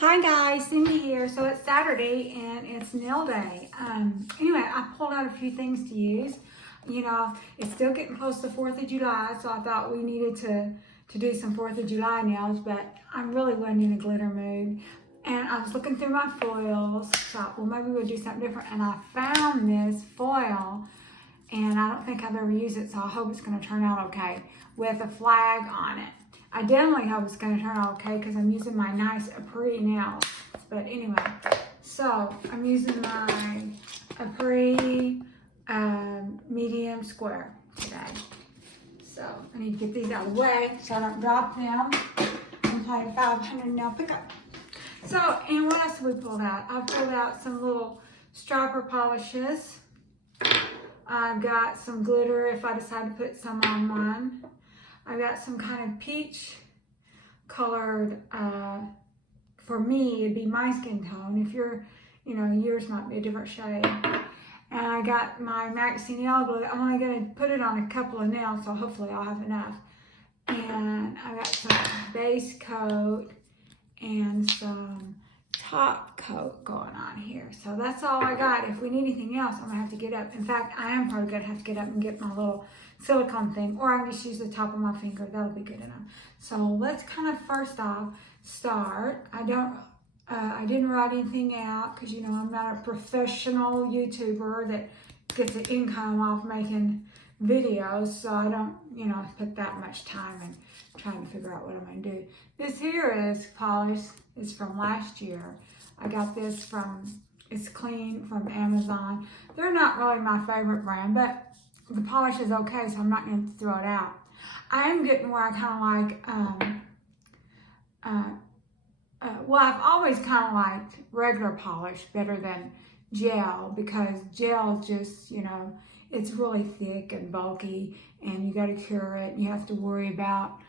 Hi guys, Cindy here. So it's Saturday and it's nail day. Anyway, I pulled out a few things to use. You know, it's still getting close to 4th of July, so I thought we needed to do some 4th of July nails, but I really wasn't in a glitter mood. And I was looking through my foils, thought, well, maybe we'll do something different. And I found this foil, and I don't think I've ever used it, so I hope it's going to turn out okay, with a flag on it. I definitely hope it's going to turn out okay because I'm using my nice Apres nails. But anyway, so I'm using my Apres medium square today. So I need to get these out of the way so I don't drop them and play a 500 nail pickup. So, and what else have we pulled out? I pulled out some little striper polishes. I've got some glitter if I decide to put some on mine. I've got some kind of peach colored, for me, it'd be my skin tone. If you're, yours might be a different shade. And I got my Maxi nail glue. I'm only going to put it on a couple of nails, so hopefully I'll have enough. And I got some base coat and some top coat going on here. So that's all I got. If we need anything else, I'm going to have to get up. In fact, I am probably going to have to get up and get my little silicone thing, or I can just use the top of my finger. That'll be good enough. So let's kind of first off start. I didn't write anything out because, I'm not a professional YouTuber that gets an income off making videos, so I don't, put that much time in trying to figure out what I'm going to do. This here is polish. It's from last year. I got this it's clean from Amazon. They're not really my favorite brand, but the polish is okay, so I'm not going to throw it out. I am getting where I kind of like, well, I've always kind of liked regular polish better than gel because gel just, it's really thick and bulky and you got to cure it. And you have to worry about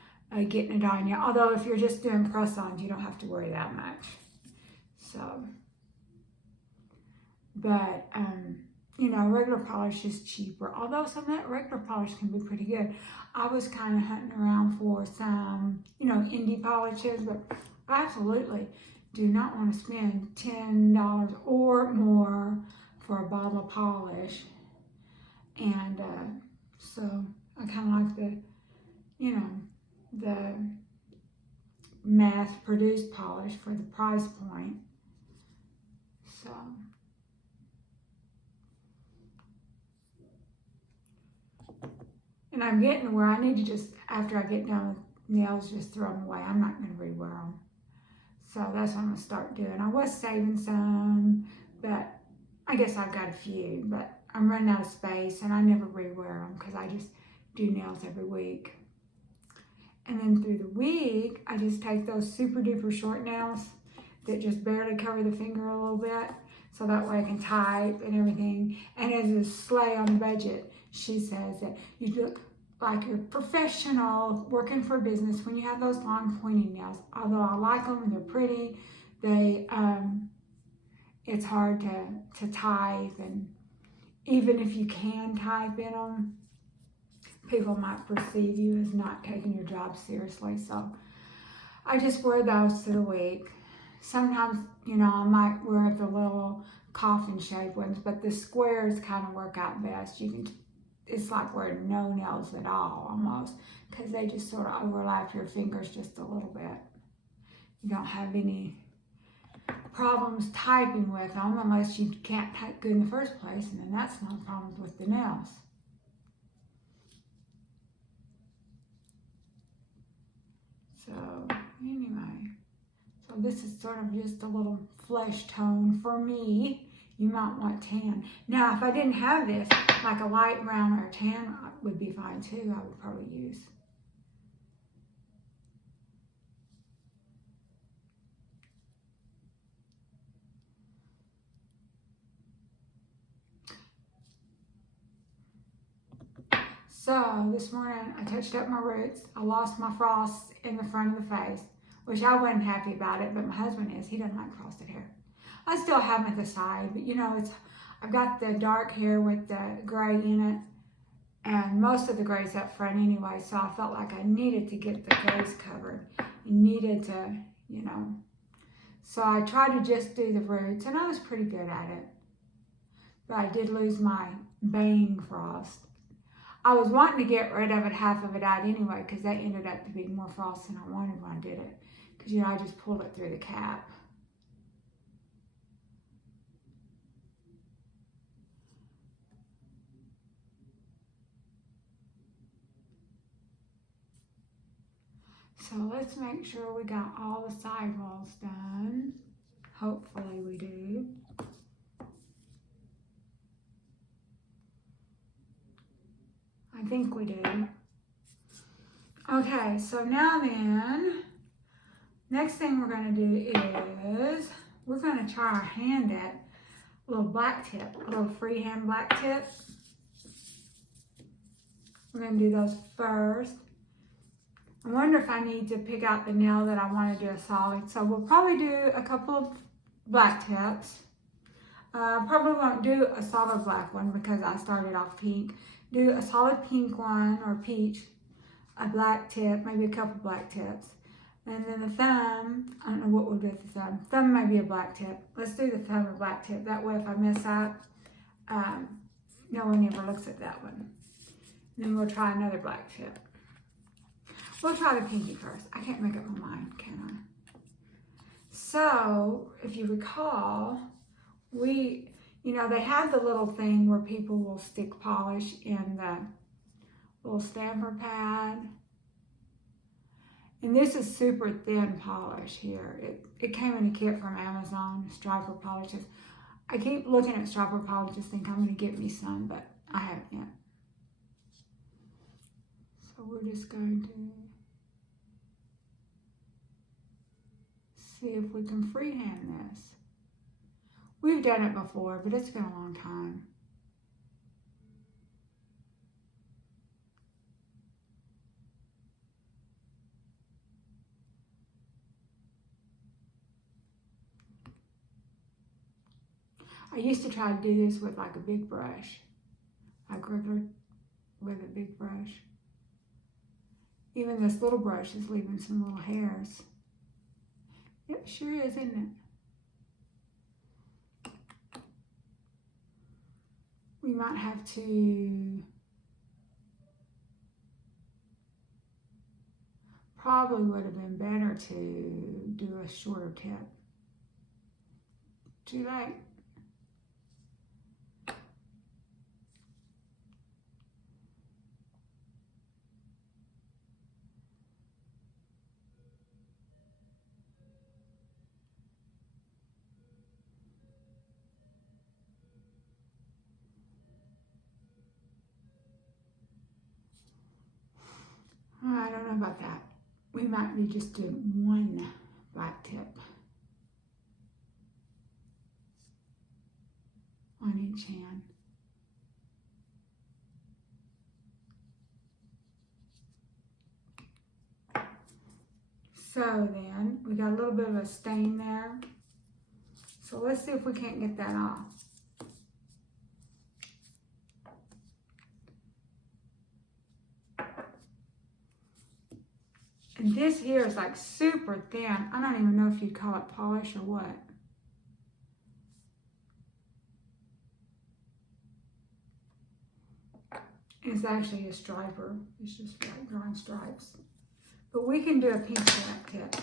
getting it on you. Although if you're just doing press-ons, you don't have to worry that much. So, but, regular polish is cheaper. Although some of that regular polish can be pretty good. I was kind of hunting around for some, indie polishes, but I absolutely do not want to spend $10 or more for a bottle of polish. And so I kind of like the mass-produced polish for the price point. So. And I'm getting where I need to just, after I get done with nails, just throw them away. I'm not going to rewear them. So that's what I'm going to start doing. I was saving some, but I guess I've got a few. But I'm running out of space, and I never rewear them because I just do nails every week. And then through the week, I just take those super duper short nails that just barely cover the finger a little bit. So that way I can type and everything. And as a slay on the budget, she says that you look like you're professional working for a business when you have those long pointy nails. Although I like them and they're pretty, it's hard to type, and even if you can type in them, people might perceive you as not taking your job seriously. So I just wear those through the week. Sometimes, I might wear the little coffin shaped ones, but the squares kind of work out best. It's like wearing no nails at all almost, because they just sort of overlap your fingers just a little bit. You don't have any problems typing with them unless you can't type good in the first place, and then that's no problem with the nails. So anyway, so this is sort of just a little flesh tone for me. You might want tan. Now, if I didn't have this, like a light brown or tan would be fine too. I would probably use. So this morning I touched up my roots. I lost my frost in the front of the face, which I wasn't happy about it, but my husband is. He doesn't like frosted hair. I still have them at the side, but I've got the dark hair with the gray in it, and most of the gray's up front anyway, so I felt like I needed to get the grays covered. I needed to, So I tried to just do the roots, and I was pretty good at it. But I did lose my Bang frost. I was wanting to get rid of it, half of it out anyway, because that ended up to be more frost than I wanted when I did it. Because, you know, I just pulled it through the cap. So let's make sure we got all the sidewalls done. Hopefully we do. I think we do. Okay, so now then, next thing we're gonna do is, we're gonna try our hand at a little black tip, a little freehand black tip. We're gonna do those first. I wonder if I need to pick out the nail that I want to do a solid. So we'll probably do a couple of black tips. Probably won't do a solid black one because I started off pink. Do a solid pink one or peach, a black tip, maybe a couple black tips. And then the thumb, I don't know what we'll do with the thumb. Thumb might be a black tip. Let's do the thumb or black tip. That way if I mess up, no one ever looks at that one. And then we'll try another black tip. We'll try the pinky first. I can't make up my mind, can I? So, if you recall, you know, they have the little thing where people will stick polish in the little stamper pad. And this is super thin polish here. It came in a kit from Amazon, striper polishes. I keep looking at striper polishes, think I'm going to get me some, but I haven't yet. So we're just going to see if we can freehand this. We've done it before, but it's been a long time. I used to try to do this with like a big brush, like regular with a big brush. Even this little brush is leaving some little hairs. It sure is, isn't it? We might have to probably would have been better to do a shorter tip. Too late. I don't know about that. We might be just doing one black tip on each hand. So then, we got a little bit of a stain there. So let's see if we can't get that off. And this here is like super thin. I don't even know if you'd call it polish or what. It's actually a striper. It's just like drawing stripes. But we can do a pink black tip.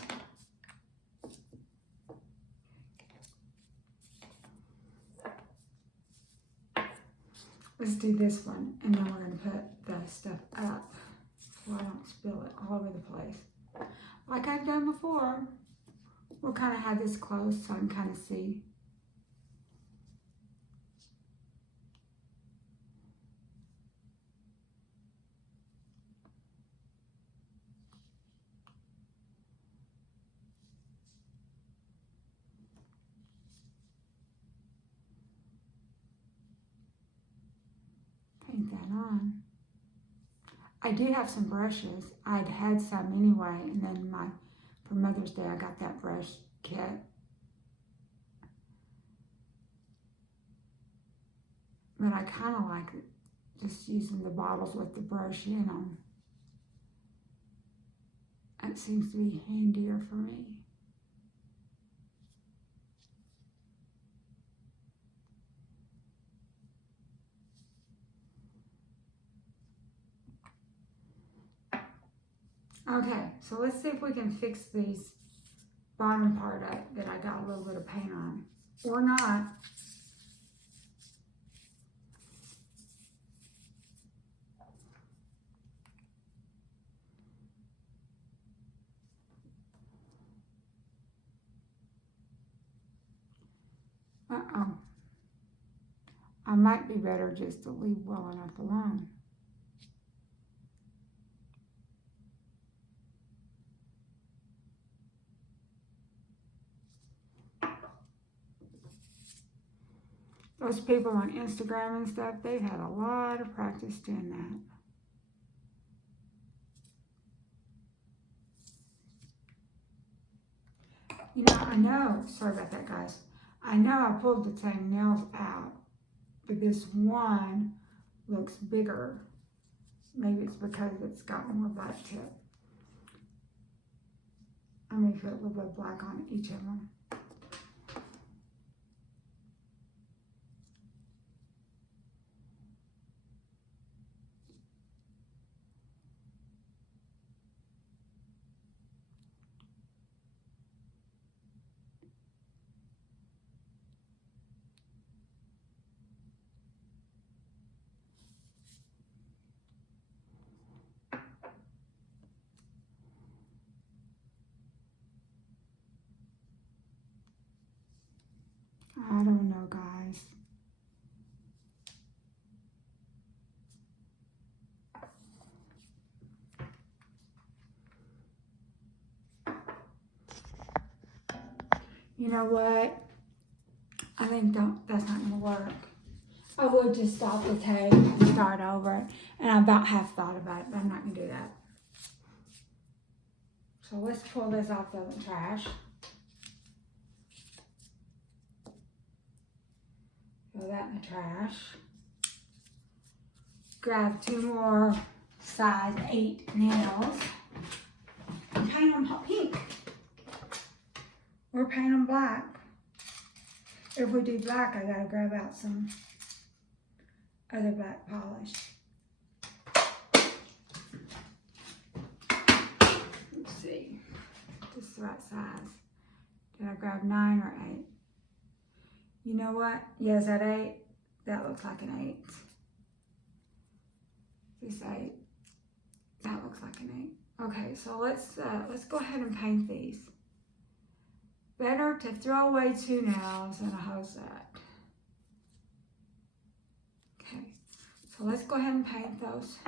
Let's do this one, and then we're going to put the stuff up so I don't spill it all over the place. Like I've done before. We'll kind of have this close so I can kind of see. Paint that on. I do have some brushes. I'd had some anyway, and then for Mother's Day I got that brush kit. But I kind of like just using the bottles with the brush in them. It seems to be handier for me. Okay, so let's see if we can fix these bottom part up that I got a little bit of paint on. Or not. Uh-oh. I might be better just to leave well enough alone. Those people on Instagram and stuff, they've had a lot of practice doing that. You know, I know, sorry about that, guys. I know I pulled the same nails out, but this one looks bigger. Maybe it's because it's got more black tip. I'm going to put a little bit of black on each of them. I don't know, guys. You know what? I think that's not going to work. I would just stop the tape and start over. And I about half thought about it, but I'm not going to do that. So let's pull this off the trash. Throw that in the trash. Grab 2 more size 8 nails. And paint them pink. Or paint them black. If we do black, I gotta grab out some other black polish. Let's see. This is the right size. Did I grab 9 or 8? You know what? Yes, that 8. That looks like an 8. This 8. That looks like an 8. Okay, so let's go ahead and paint these. Better to throw away 2 nails than a whole set. Okay, so let's go ahead and paint those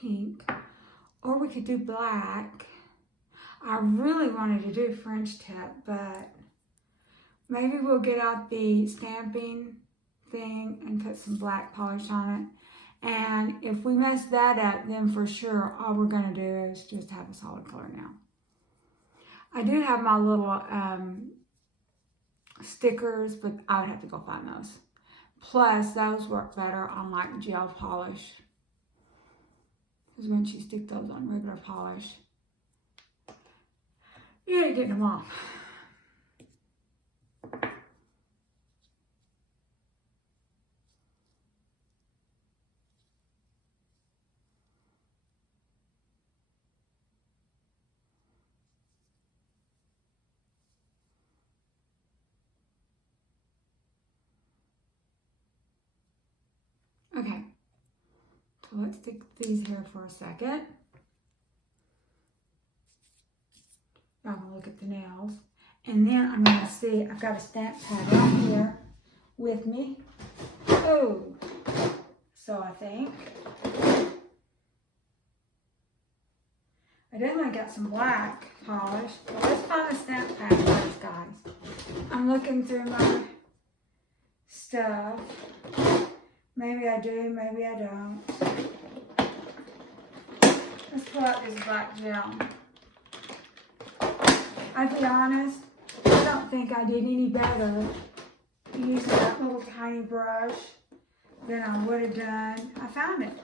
pink. Or we could do black. I really wanted to do French tip, but maybe we'll get out the stamping thing and put some black polish on it. And if we mess that up, then for sure all we're going to do is just have a solid color now. I do have my little stickers, but I would have to go find those. Plus, those work better on like gel polish. Because once you stick those on regular polish, you ain't getting them off. Okay, so let's stick these here for a second. Now I'm going to look at the nails. And then I'm going to see, I've got a stamp pad right here with me. Oh, so I think. I definitely got some black polish. But let's find a stamp pad first, guys. I'm looking through my stuff. Maybe I do, maybe I don't. Let's pull out this black gel. I'll be honest, I don't think I did any better using that little tiny brush than I would have done. I found it.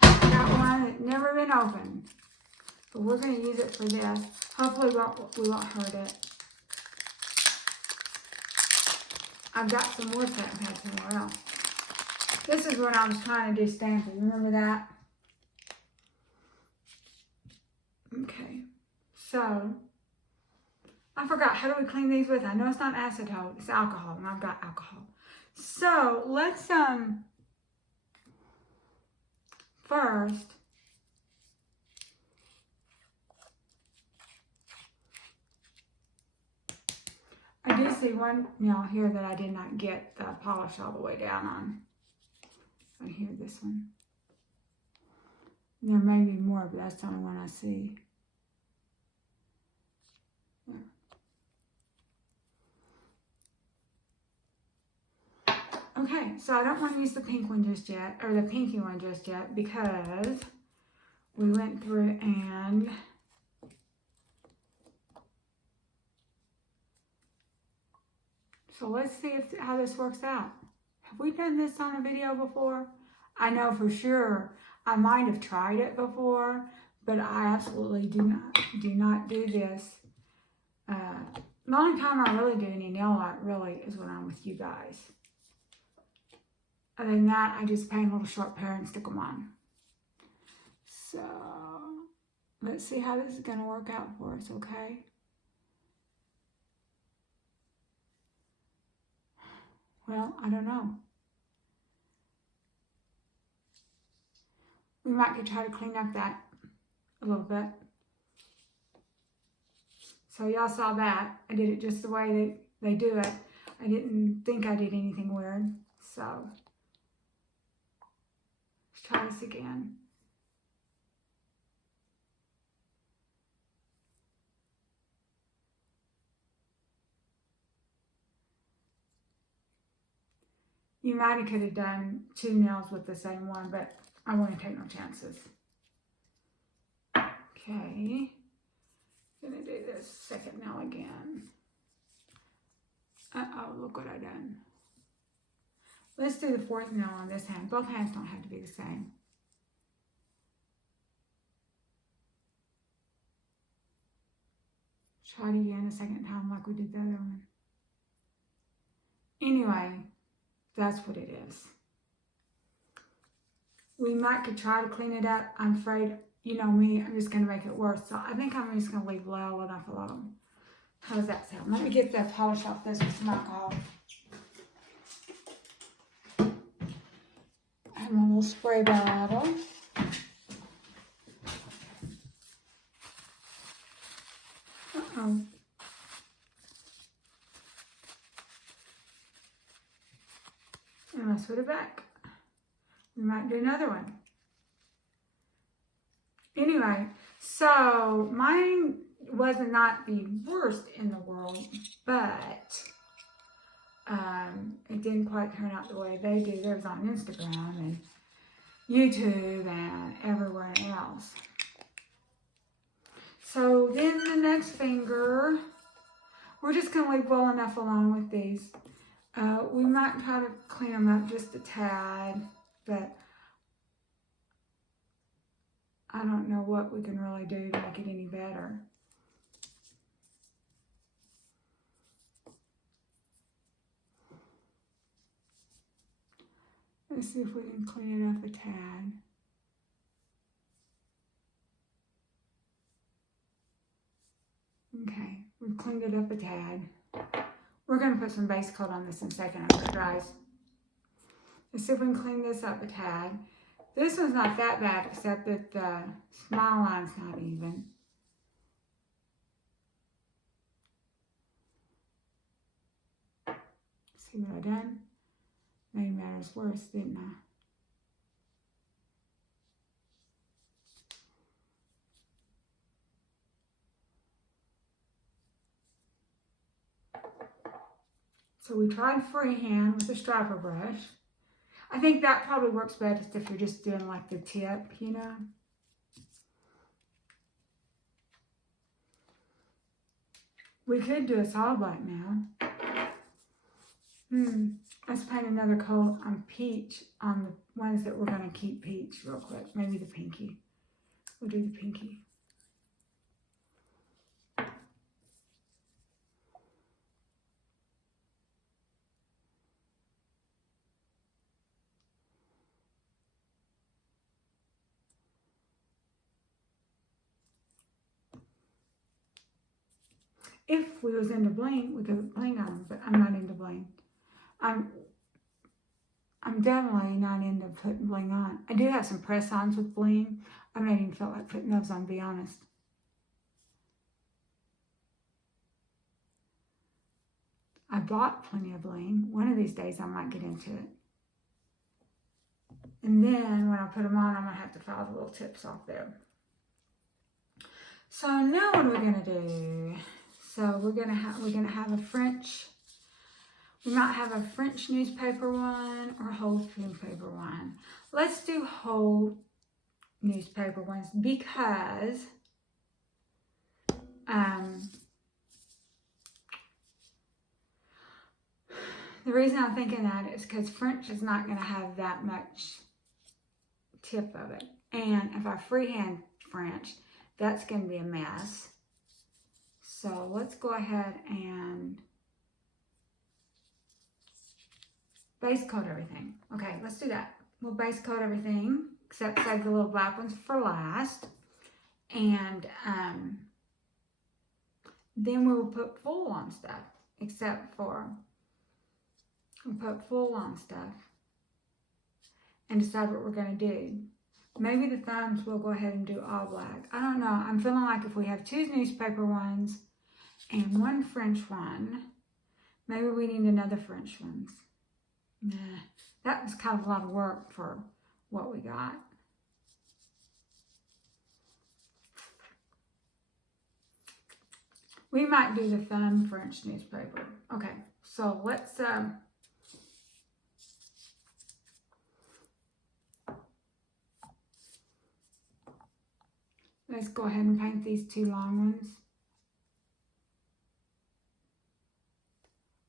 Got one that's never been opened. But we're going to use it for this. Hopefully we won't hurt it. I've got some more stamp pads somewhere else. This is when I was trying to do stamping. Remember that? Okay. So, I forgot. How do we clean these with? I know it's not acetone. It's alcohol, and I've got alcohol. So, let's, first, I do see one nail here that I did not get the polish all the way down on. Right here, this one. There may be more, but that's the only one I see. There. Okay, so I don't want to use the pink one just yet, or the pinky one just yet, because we went through and so let's see how this works out. Have we done this on a video before? I know for sure I might have tried it before, but I absolutely do not do this. The only time I really do any nail art really is when I'm with you guys. Other than that, I just paint a little short pair and stick them on. So, let's see how this is going to work out for us, okay? Well, I don't know. We might could try to clean up that a little bit. So y'all saw that. I did it just the way that they do it. I didn't think I did anything weird. So, let's try this again. You might have could have done 2 nails with the same one, but I want to take no chances. Okay. Gonna do this second nail again. Uh-oh, look what I done. Let's do the 4th nail on this hand. Both hands don't have to be the same. Try it again a second time like we did the other one. Anyway, that's what it is. We might could try to clean it up. I'm afraid, you know me, I'm just going to make it worse. So I think I'm just going to leave well enough alone. How does that sound? Let me get the polish off this with some alcohol. I have my little spray bottle. Uh-oh. And let's put it back. We might do another one. Anyway, so mine wasn't not the worst in the world, but it didn't quite turn out the way they do. Theirs on Instagram and YouTube and everywhere else. So then the next finger, we're just going to leave well enough alone with these. We might try to clean them up just a tad, but I don't know what we can really do to make it any better. Let's see if we can clean it up a tad. Okay, we've cleaned it up a tad. We're going to put some base coat on this in a second after it dries. Let's see if we can clean this up a tad. This one's not that bad, except that the smile line's not even. See what I done? Made matters worse, didn't I? So we tried freehand with the striper brush. I think that probably works best if you're just doing like the tip, you know. We could do a solid black now. Let's paint another coat on peach on the ones that we're going to keep peach real quick. Maybe the pinky. We'll do the pinky. if we was into bling, we could bling on them, but I'm not into bling. I'm definitely not into putting bling on. I do have some press-ons with bling. I'm not even felt like putting those on, to be honest. I bought plenty of bling. One of these days I might get into it. And then when I put them on, I'm gonna have to file the little tips off there. So now what are we gonna do? So we're gonna have a French. We might have a French newspaper one or whole newspaper one. Let's do whole newspaper ones because the reason I'm thinking that is because French is not going to have that much tip of it. And if I freehand French, that's going to be a mess. So let's go ahead and base coat everything. Okay, let's do that. We'll base coat everything, except save the little black ones for last. And then we will put full on stuff, except for we'll put full on stuff and decide what we're going to do. Maybe the thumbs we'll go ahead and do all black. I don't know. I'm feeling like if we have 2 newspaper ones and 1 French one, maybe we need another French ones. Nah, that was kind of a lot of work for what we got. We might do the thumb French newspaper. Okay, so let's go ahead and paint these 2 long ones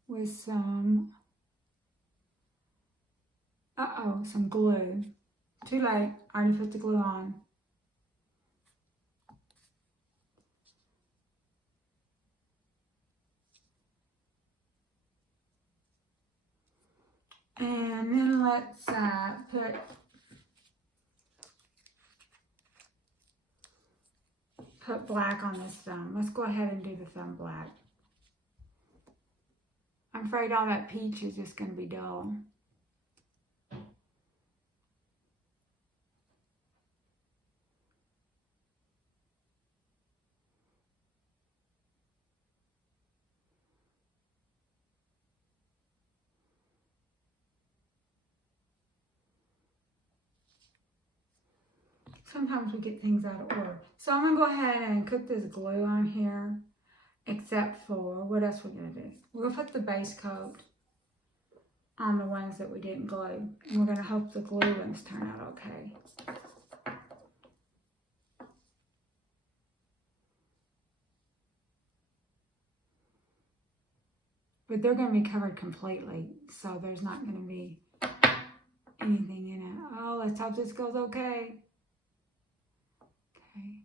with some, some glue. Too late, I already put the glue on. And then let's put black on this thumb. Let's go ahead and do the thumb black. I'm afraid all that peach is just going to be dull. Sometimes we get things out of order. So I'm going to go ahead and cook this glue on here, except for, what else we're going to do? We're going to put the base coat on the ones that we didn't glue. And we're going to hope the glue ones turn out okay. But they're going to be covered completely, so there's not going to be anything in it. Oh, let's hope this goes okay. Okay.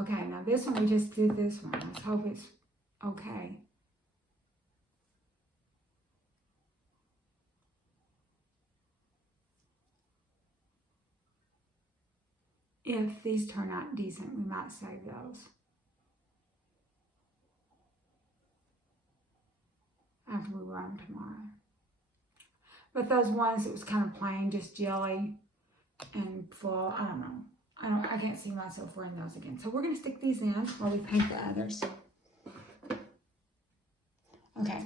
Okay, now this one, we just did this one. Let's hope it's okay. If these turn out decent, we might save those after we wear them tomorrow. But those ones that was kind of plain, just jelly and full, I don't know. I can't see myself wearing those again. So we're going to stick these in while we paint the others. Okay,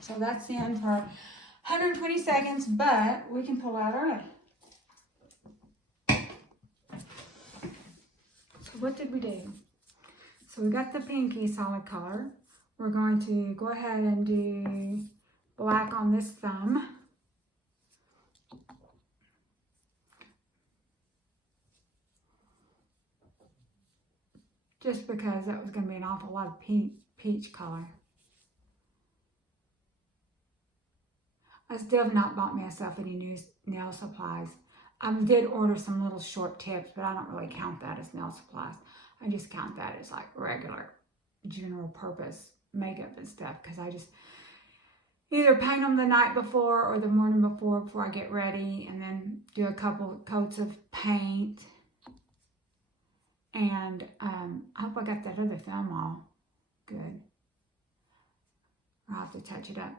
so that's in for 120 seconds, but we can pull out early. So what did we do? So we got the pinky solid color. We're going to go ahead and do black on this thumb. Just because that was going to be an awful lot of peach color. I still have not bought myself any new nail supplies. I did order some little short tips, but I don't really count that as nail supplies. I just count that as like regular, general purpose makeup and stuff, because I just either paint them the night before or the morning before I get ready, and then do a couple coats of paint. And I hope I got that other film all good. I'll have to touch it up.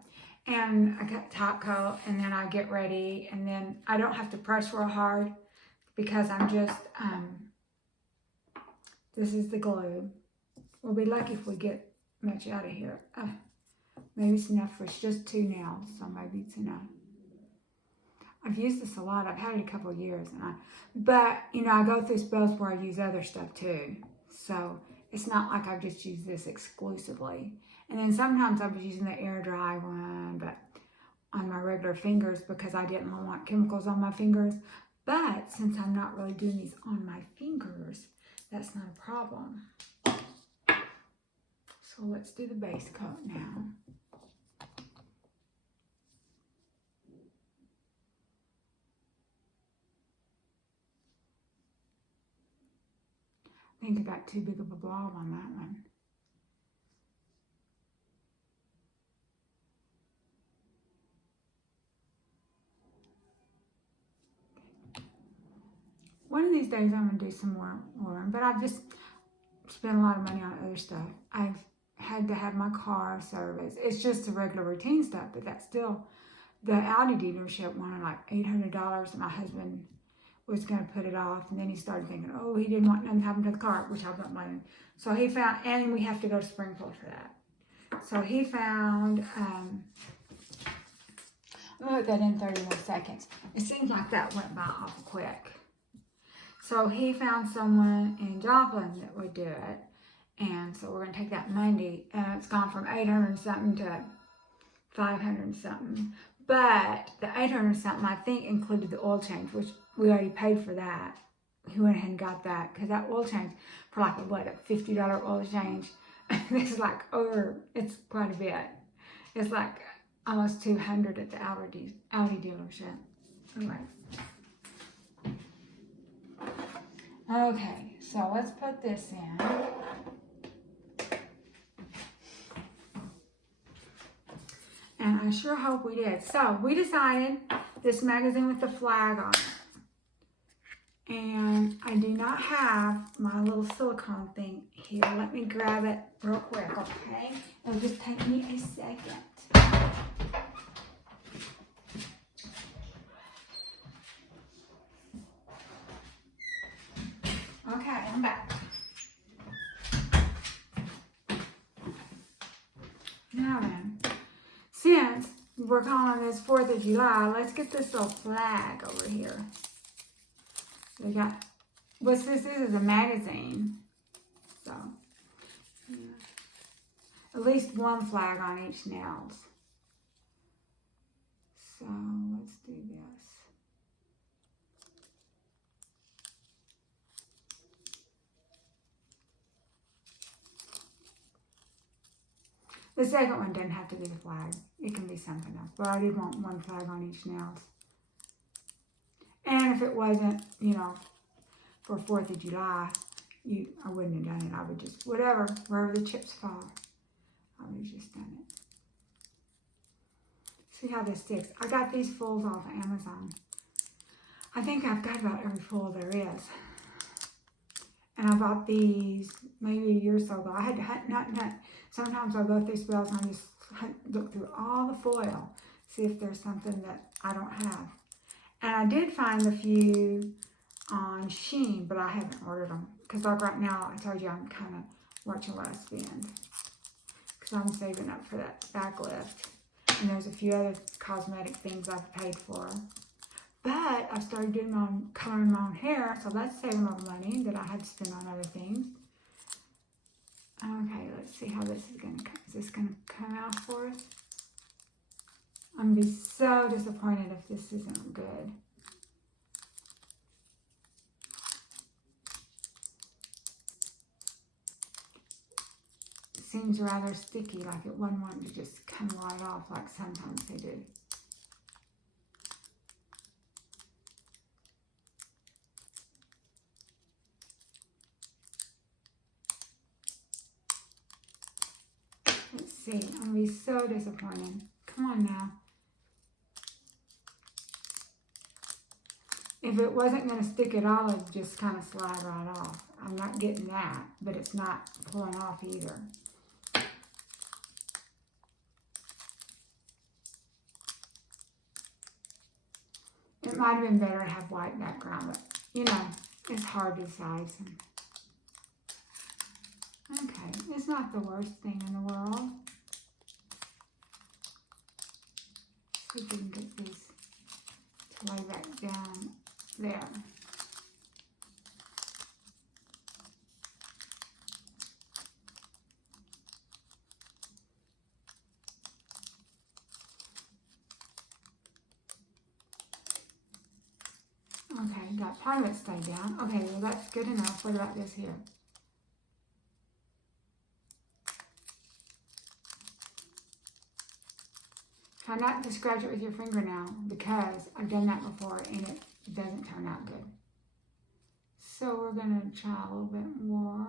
And I got top coat, and then I get ready, and then I don't have to press real hard because I'm just, this is the glue. We'll be lucky if we get much out of here. Maybe it's enough for it's just 2 nails, so maybe it's enough. I've used this a lot. I've had it a couple of years, but you know, I go through spells where I use other stuff too. So it's not like I've just used this exclusively. And then sometimes I was using the air dry one, but on my regular fingers because I didn't want chemicals on my fingers. But since I'm not really doing these on my fingers, that's not a problem. So let's do the base coat now. I think I got too big of a blob on that one. One of these days I'm going to do some more, but I've just spent a lot of money on other stuff. I've had to have my car serviced. It's just the regular routine stuff, but that's still, the Audi dealership wanted like $800, and my husband was going to put it off, and then he started thinking, oh, he didn't want nothing to happen to the car, which I don't blame him. So he found, and we have to go to Springfield for that. So he found, I'll put that in 31 seconds. It seems like that went by awful quick. So he found someone in Joplin that would do it, and so we're going to take that Monday, and it's gone from 800 something to 500 something. But the 800 something, I think, included the oil change, which we already paid for that. He went ahead and got that, because that oil change, for like a $50 oil change, this is like over, it's quite a bit. It's like almost 200 at the Audi dealership. Anyway. Okay, so let's put this in. And I sure hope we did. So we decided this magazine with the flag on it. And I do not have my little silicone thing here. Let me grab it real quick, okay? It'll just take me a second. Okay, I'm back. Now then, since we're calling this 4th of July, let's get this little flag over here. We got, what's this is a magazine. So, yeah. At least one flag on each nails. So, let's do this. The second one doesn't have to be the flag. It can be something else. But I did want one flag on each nails. And if it wasn't, you know, for 4th of July, I wouldn't have done it. I would just, whatever, wherever the chips fall, I would have just done it. See how this sticks. I got these fulls off of Amazon. I think I've got about every full there is. And I bought these maybe a year or so ago. I had to hunt. Sometimes I'll go through spells and I just look through all the foil, see if there's something that I don't have. And I did find a few on Shein, but I haven't ordered them. Because like right now, I told you I'm kind of watching what I spend. Because I'm saving up for that back lift. And there's a few other cosmetic things I've paid for. But I've started doing my own, coloring my own hair, so that's saving a lot of money that I had to spend on other things. Okay, let's see how this is going to come. Is this going to come out for us? I'm going to be so disappointed if this isn't good. It seems rather sticky, like it wouldn't want to just come right off like sometimes they do. Let's see, I'm going to be so disappointed. Come on now. If it wasn't going to stick at all, it'd just kind of slide right off. I'm not getting that, but it's not pulling off either. It might have been better to have white background, but you know, it's hard to decide. Okay, it's not the worst thing in the world. See if we can get this to lay back down there. Okay, got part of it stayed down. Okay, well that's good enough. What about this here? Try not to scratch it with your fingernail because I've done that before and it doesn't turn out good. So we're going to try a little bit more.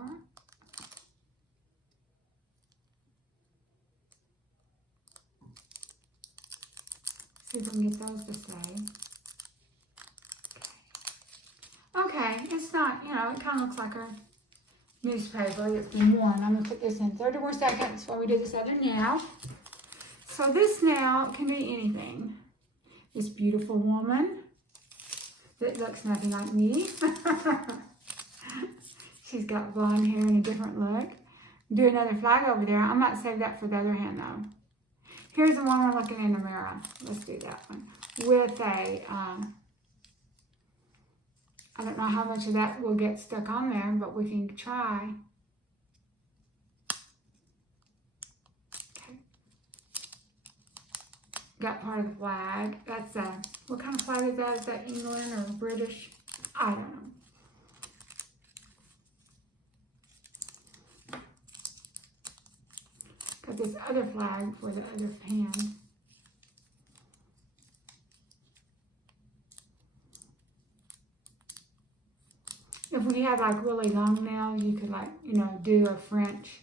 See if we can get those to stay. Okay, it's not, you know, it kind of looks like a newspaper. It's been worn. I'm going to put this in 30 more seconds while we do this other nail. So this nail can be anything. This beautiful woman that looks nothing like me. She's got blonde hair and a different look. Do another flag over there. I might save that for the other hand though. Here's the one we're looking in the mirror. Let's do that one. With a, I don't know how much of that will get stuck on there, but we can try. Got part of the flag. That's what kind of flag is that? Is that England or British? I don't know. Got this other flag for the other hand. If we had like really long nails, you could like, you know, do a French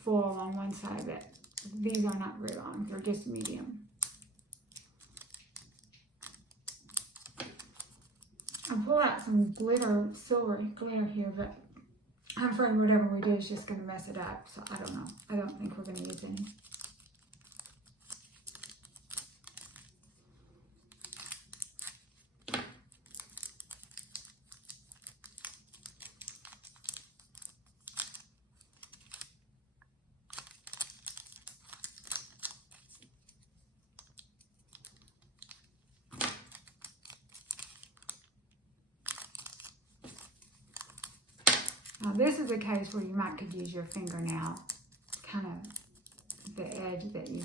foil on one side of it. These are not very long, they're just medium. I pulled out some glitter, silvery glitter here, but I'm afraid whatever we do is just going to mess it up, so I don't know. I don't think we're going to use any. Now this is a case where you might could use your fingernail, kind of the edge that you.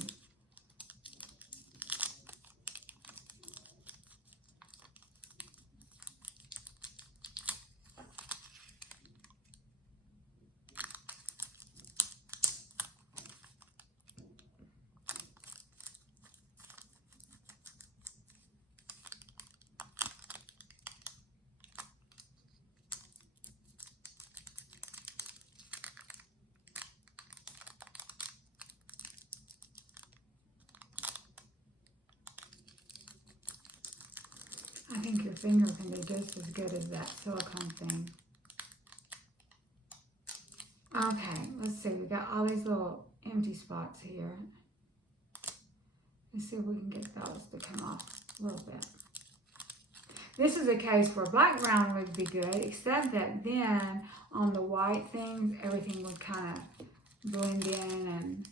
I think your finger can be just as good as that silicone thing. Okay, let's see. We got all these little empty spots here. Let's see if we can get those to come off a little bit. This is a case where black brown would be good, except that then on the white things, everything would kind of blend in, and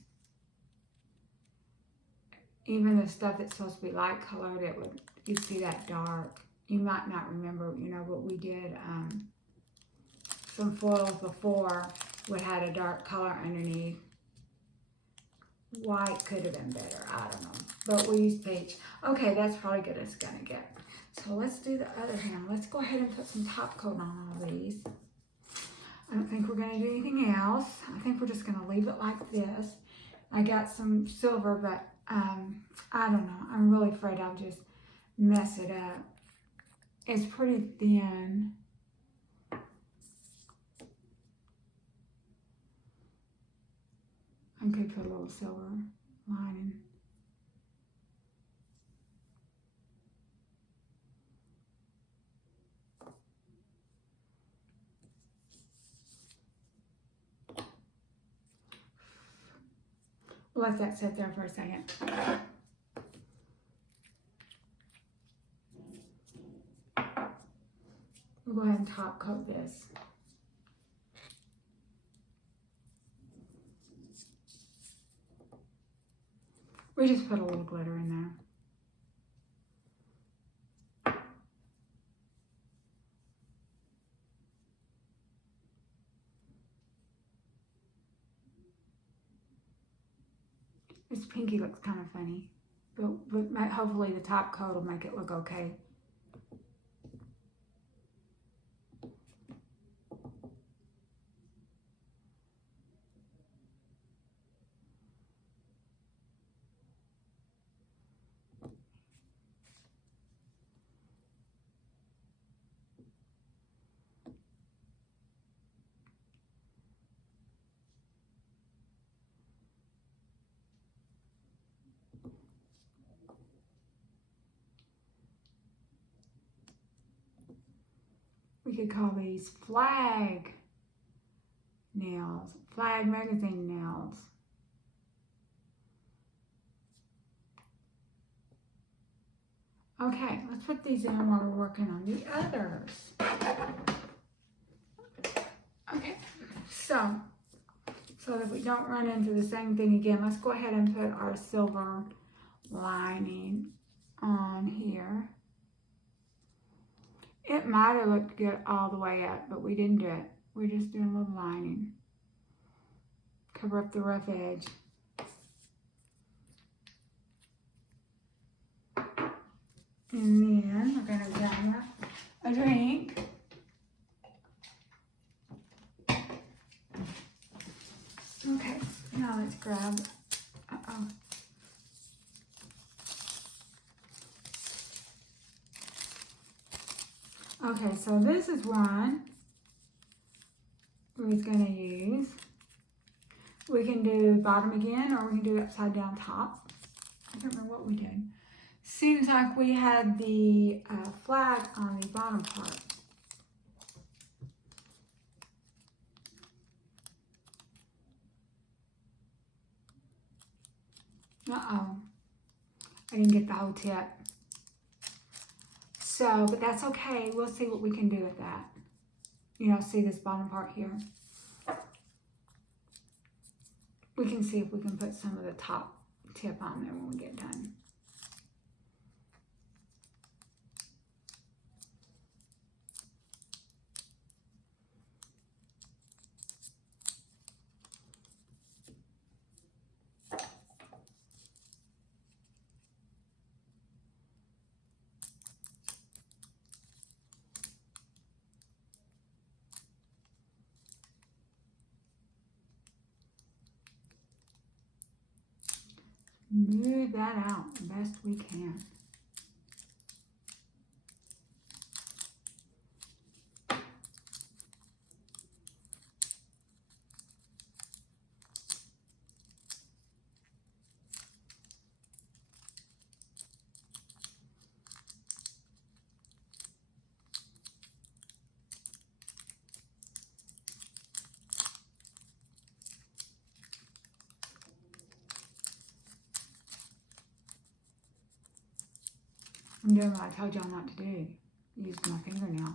even the stuff that's supposed to be light colored, it would, you'd see that dark. You might not remember, you know, but we did some foils before would had a dark color underneath. White could have been better, I don't know. But we used peach. Okay, that's probably good as it's gonna get. So let's do the other hand. Let's go ahead and put some top coat on all these. I don't think we're gonna do anything else. I think we're just gonna leave it like this. I got some silver, but I don't know. I'm really afraid I'll just mess it up. It's pretty thin. I could put a little silver lining. We'll let that sit there for a second. We'll go ahead and top coat this. We just put a little glitter in there. This pinky looks kind of funny, but hopefully the top coat will make it look okay. We could call these flag nails, flag magazine nails. Okay, let's put these in while we're working on the others. Okay, so that we don't run into the same thing again, let's go ahead and put our silver lining on here. It might have looked good all the way up, but we didn't do it. We're just doing a little lining. Cover up the rough edge. And then we're going to grab a drink. Okay, now let's grab, Okay, so this is one we're going to use. We can do bottom again, or we can do upside down top. I don't remember what we did. Seems like we had the flag on the bottom part. Uh-oh. I didn't get the whole tip. So, but that's okay. We'll see what we can do with that. You know, see this bottom part here? We can see if we can put some of the top tip on there when we get done. Smooth that out the best we can. I'm doing what I told y'all not to do. Use my fingernail.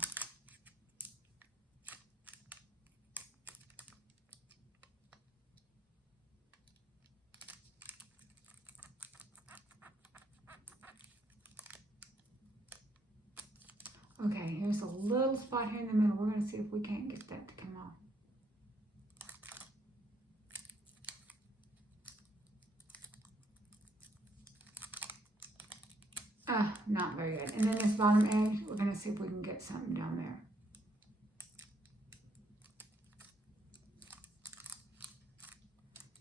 Okay, here's a little spot here in the middle. We're going to see if we can't get that to come off. Not very good. And then this bottom edge, we're going to see if we can get something down there.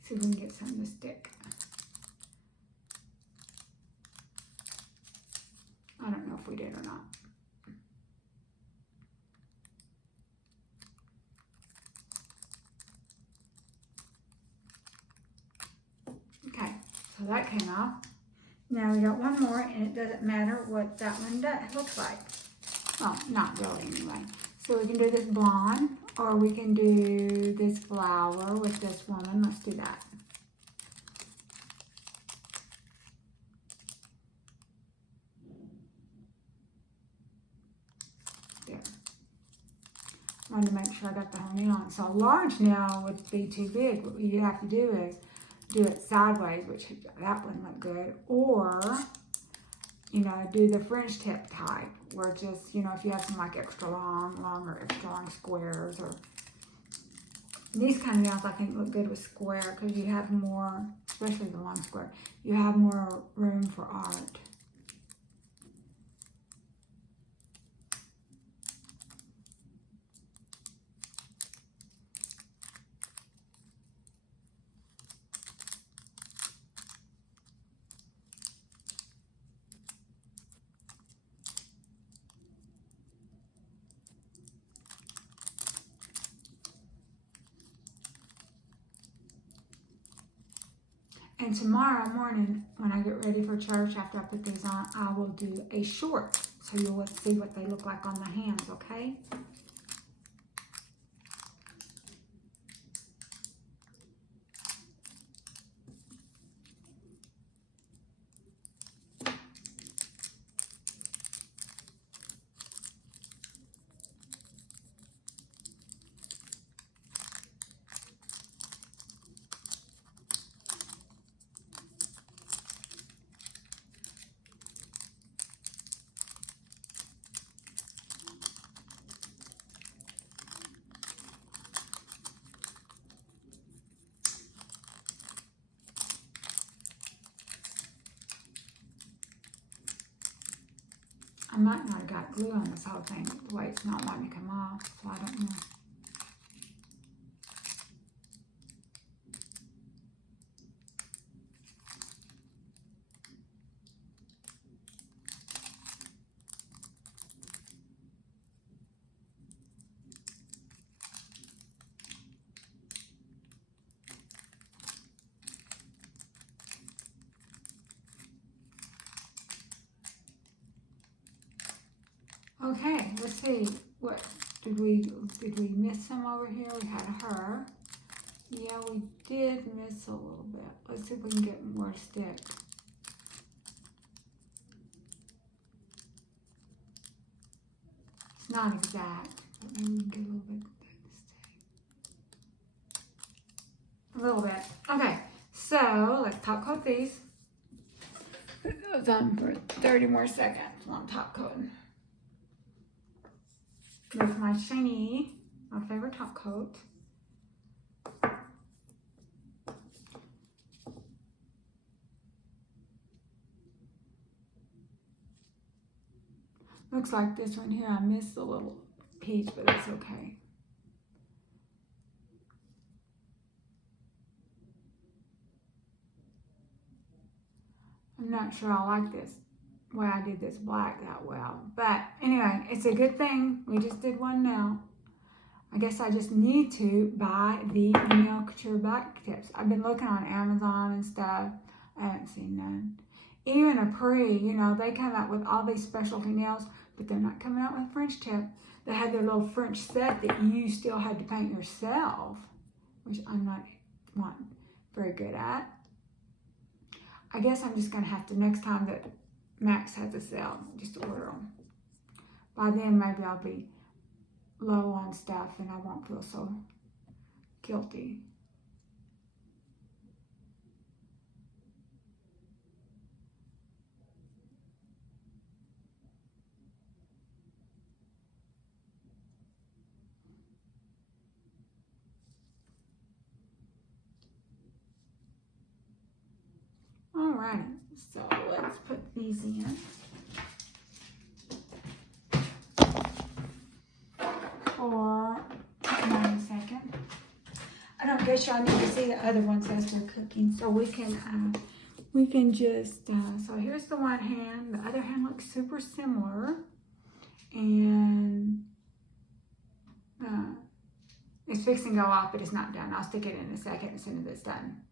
See if we can get something to stick. I don't know if we did or not. Okay, so that came off. Now we got one more, and it doesn't matter what that one looks like. Well, not really anyway. So we can do this blonde, or we can do this flower with this woman. Let's do that. stick. Wanted to make sure I got the whole nail on. So a large nail would be too big. What you have to do is do it sideways, which that wouldn't look good. Or, you know, do the French tip type, where just, you know, if you have some like extra long or extra long squares, or these kind of nails I think look good with square because you have more, especially the long square, you have more room for art. And tomorrow morning, when I get ready for church, after I put these on, I will do a short. So you'll see what they look like on the hands, okay? I might not have got glue on this whole thing, the way it's not wanting to come off, so I don't know. Okay, let's see. What did we miss some over here? We had her. Yeah, we did miss a little bit. Let's see if we can get more stick. It's not exact, but maybe we can get a little bit of stick. A little bit. Okay, so let's top coat these. Put those on for 30 more seconds while I'm top coating. With my shiny, my favorite top coat. Looks like this one here, I missed a little piece, but that's okay. I'm not sure I like this way I did this black that well. But anyway, it's a good thing. We just did one now. I guess I just need to buy the Nail Couture back tips. I've been looking on Amazon and stuff. I haven't seen none. Even Apres, you know, they come out with all these specialty nails, but they're not coming out with French tip. They had their little French set that you still had to paint yourself, which I'm not very good at. I guess I'm just going to have to, next time that Max has a sale, just order them. By then, maybe I'll be low on stuff and I won't feel so guilty. All right, so let's put these in. For 1 second. I don't guess y'all need to see the other ones as they're cooking, so we can just, so here's the one hand, the other hand looks super similar, and it's fixing to go off, but it's not done. I'll stick it in a second as soon as it's done.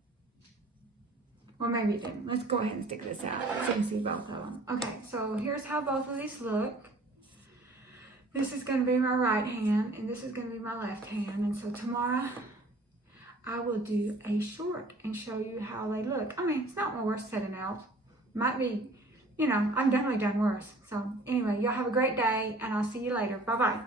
Well, maybe it didn't. Let's go ahead and stick this out so you can see both of them. Okay, so here's how both of these look. This is going to be my right hand, and this is going to be my left hand. And so tomorrow, I will do a short and show you how they look. I mean, it's not worth setting out. Might be you know, I've definitely done worse. So anyway, y'all have a great day, and I'll see you later. Bye-bye.